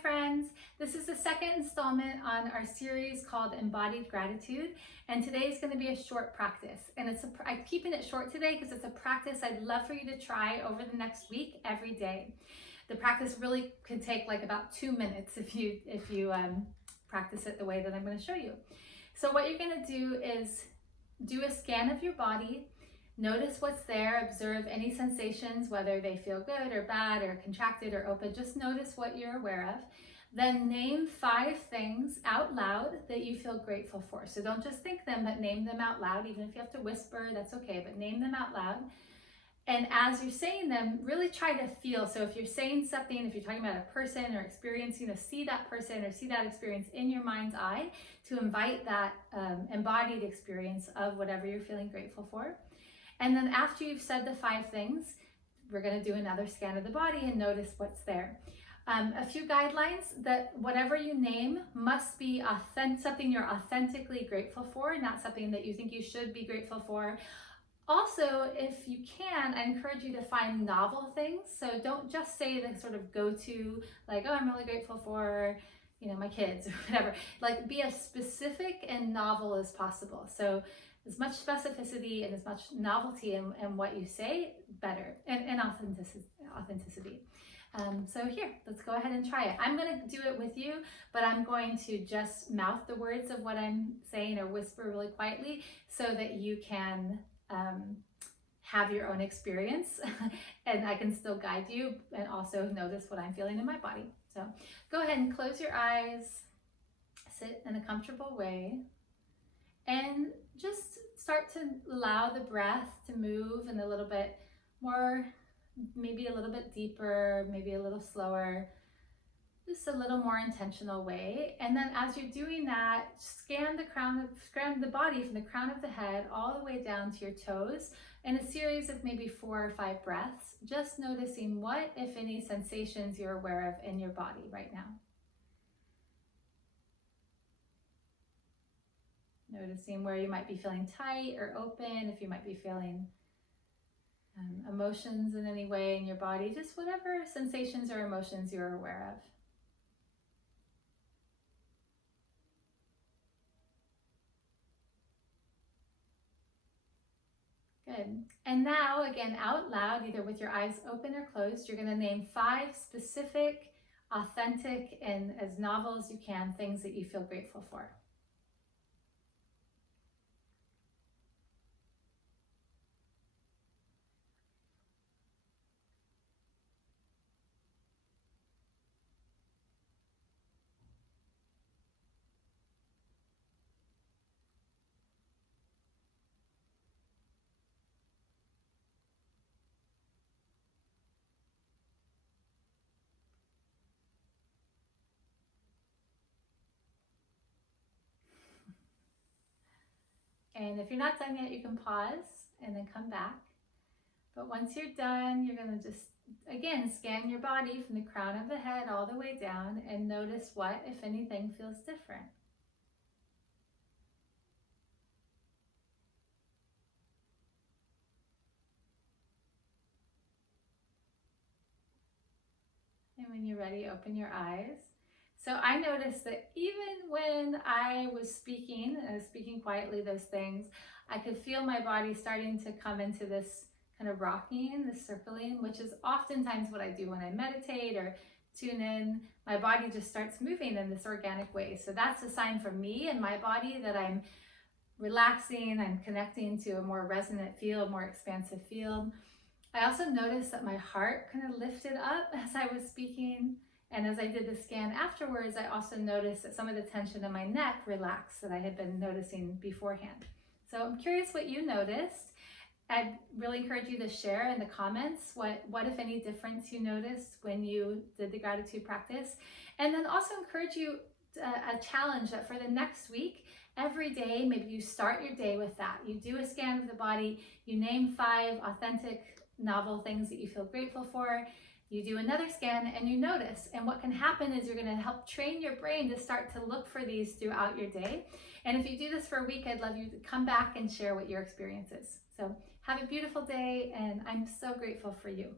friends. This is the second installment on our series called Embodied Gratitude, and today is going to be a short practice. And I'm keeping it short today because it's a practice I'd love for you to try over the next week every day. The practice really could take like about 2 minutes if you practice it the way that I'm going to show you. So what you're going to do is do a scan of your body. Notice what's there, observe any sensations, whether they feel good or bad or contracted or open. Just notice what you're aware of. Then name 5 things out loud that you feel grateful for. So don't just think them, but name them out loud. Even if you have to whisper, that's okay, but name them out loud. And as you're saying them, really try to feel. So if you're saying something, if you're talking about a person or experiencing, see that person or see that experience in your mind's eye to invite that embodied experience of whatever you're feeling grateful for. And then after you've said the 5 things, we're going to do another scan of the body and notice what's there. A few guidelines: that whatever you name must be something you're authentically grateful for, not something that you think you should be grateful for. Also, if you can, I encourage you to find novel things. So don't just say the sort of go-to, like, oh, I'm really grateful for, my kids or whatever. Like, be as specific and novel as possible. So as much specificity and as much novelty in what you say, better, and authenticity. So here, let's go ahead and try it. I'm going to do it with you, but I'm going to just mouth the words of what I'm saying or whisper really quietly so that you can have your own experience and I can still guide you and also notice what I'm feeling in my body. So go ahead and close your eyes, sit in a comfortable way, and just start to allow the breath to move in a little bit more, maybe a little bit deeper, maybe a little slower, just a little more intentional way. And then as you're doing that, scan the body from the crown of the head all the way down to your toes in a series of maybe 4 or 5 breaths, just noticing what, if any, sensations you're aware of in your body right now. Noticing where you might be feeling tight or open, if you might be feeling emotions in any way in your body, just whatever sensations or emotions you're aware of. Good. And now, again, out loud, either with your eyes open or closed, you're going to name 5 specific, authentic, and as novel as you can, things that you feel grateful for. And if you're not done yet, you can pause and then come back. But once you're done, you're going to just, again, scan your body from the crown of the head all the way down and notice what, if anything, feels different. And when you're ready, open your eyes. So I noticed that even when I was speaking quietly those things, I could feel my body starting to come into this kind of rocking, this circling, which is oftentimes what I do when I meditate or tune in. My body just starts moving in this organic way. So that's a sign from me and my body that I'm relaxing, I'm connecting to a more resonant field, more expansive field. I also noticed that my heart kind of lifted up as I was speaking. And as I did the scan afterwards, I also noticed that some of the tension in my neck relaxed that I had been noticing beforehand. So I'm curious what you noticed. I'd really encourage you to share in the comments what if any, difference you noticed when you did the gratitude practice. And then also encourage you a challenge that for the next week, every day, maybe you start your day with that. You do a scan of the body, you name 5 authentic, novel things that you feel grateful for. You do another scan and you notice. And what can happen is you're going to help train your brain to start to look for these throughout your day. And if you do this for a week, I'd love you to come back and share what your experience is. So have a beautiful day, and I'm so grateful for you.